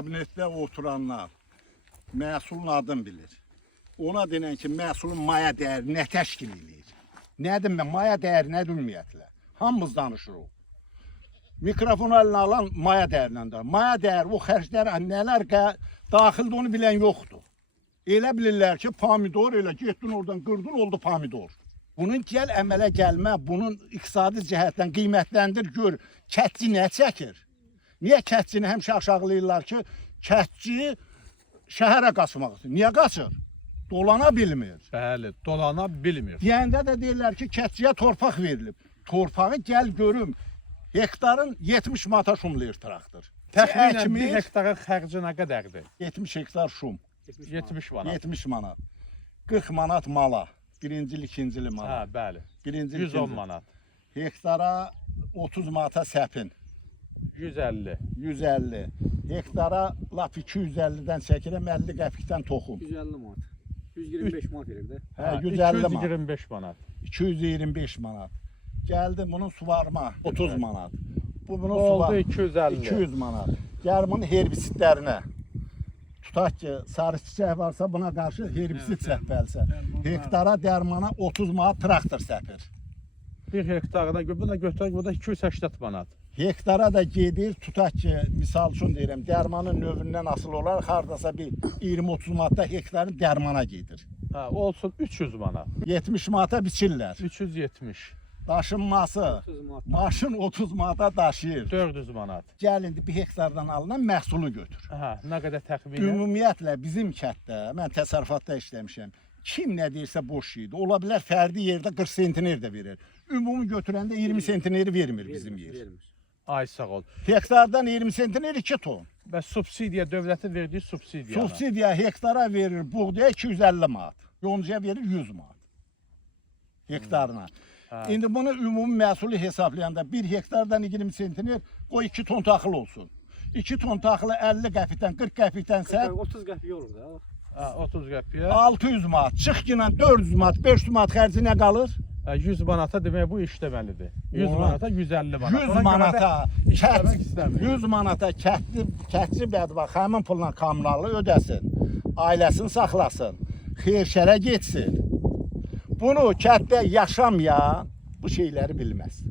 Kabinetdə oturanlar məhsulun adını bilir. Ona denən ki, məhsulun maya dəyəri nə təşkil edir? Nədir mən maya dəyəri nədir ümumiyyətlə? Hamımız danışırıq. Mikrofonu əlinə alan maya dəyərindən də. Maya dəyəri o xərclər nələr daxildə onu bilən yoxdur. Elə bilirlər ki, pomidor elə getdin oradan qırdın oldu pomidor. Bunun gəl əmələ gəlmə, bunun iqtisadi cəhətdən qiymətləndir gör, kətçi nə çəkir? Niyə kətçini həmişə aşağılayırlar ki, kətçi şəhərə qaçmaq üçün? Niyə qaçır? Dolana bilmir. Bəli, dolana bilmir. Deyəndə də deyirlər ki, kətçiyə torpaq verilib. Torpağı gəl görüm, hektarın 70 manata şumlayır traktor. Təxminən bir hektarın xərci nə qədərdir? 70 hektar şum. 70 manat. 70 manat. 40 manat mala. Birincili, ikincili manat. Hə, bəli. Birincili, 110 manat. Hektara 30 manata səpin. 150. 150. Hektara lap 250-dən çəkirəm, 50 qəpikdən toxum. 150 manat. 125 manat verir də. Hə, 150 manat. 225 manat. 225 manat. Gəldi bunun suvarma 30 manat. Bu bunun oldu suvarma 250. 200 manat. Gəl bunun herbisitlərinə. Tutaq ki, sarı çiçək varsa buna qarşı herbisit səpəlsə. Hektara dərmana 30 manat traktor səpir. Bir hektarda buna götürək, bu da 280 manat. Hektara da gedir, tutaq ki, misal üçün deyirəm, dərmanın növündən asılı olaraq hardasa bir 20-30 manatda hektarın dərmana gedir. Hə, olsun 300 manat. 70 manata biçirlər. 370. Daşınması, 30 manat. maşın 30 manata daşıyır. 400 manat. Gəl indi bir hektardan alınan məhsulu götür. Hə, nə qədər təxminən? Ümumiyyətlə bizim kətdə, mən təsərrüfatda işləmişəm. Kim nə deyirsə boş şeydir. Ola bilər fərdi yerdə 40 sentiner də verir. Ümumi götürəndə 20 sentineri vermir bizim yer. Vermir. Ay sağ ol. Hektardan 20 sentiner 2 ton. Və subsidiya, dövlətin verdiyi subsidiya. Subsidiya hektara verir buğdaya 250 manat. Yoncuya verir 100 manat. Hektarına. Hə. İndi bunu ümumi məhsulu hesablayanda 1 hektardan 20 sentiner qoy 2 ton taxıl olsun. 2 ton taxılı 50 qəpikdən 40 qəpikdənsə 30 qəpik olur da. Hə, 30 qəpiyə. 600 manat. Çıx ki 400 manat, 500 manat xərci nə qalır? 100 manata demək bu işləməlidir. 100 manata 150 manat. 100 Ona görə manata də işləmək istəmir. 100 manata kətçi bədbax həmin pulla kommunalını ödəsin. Ailəsini saxlasın. Xeyirşərə getsin. Bunu kətdə yaşamayan bu şeyləri bilməz.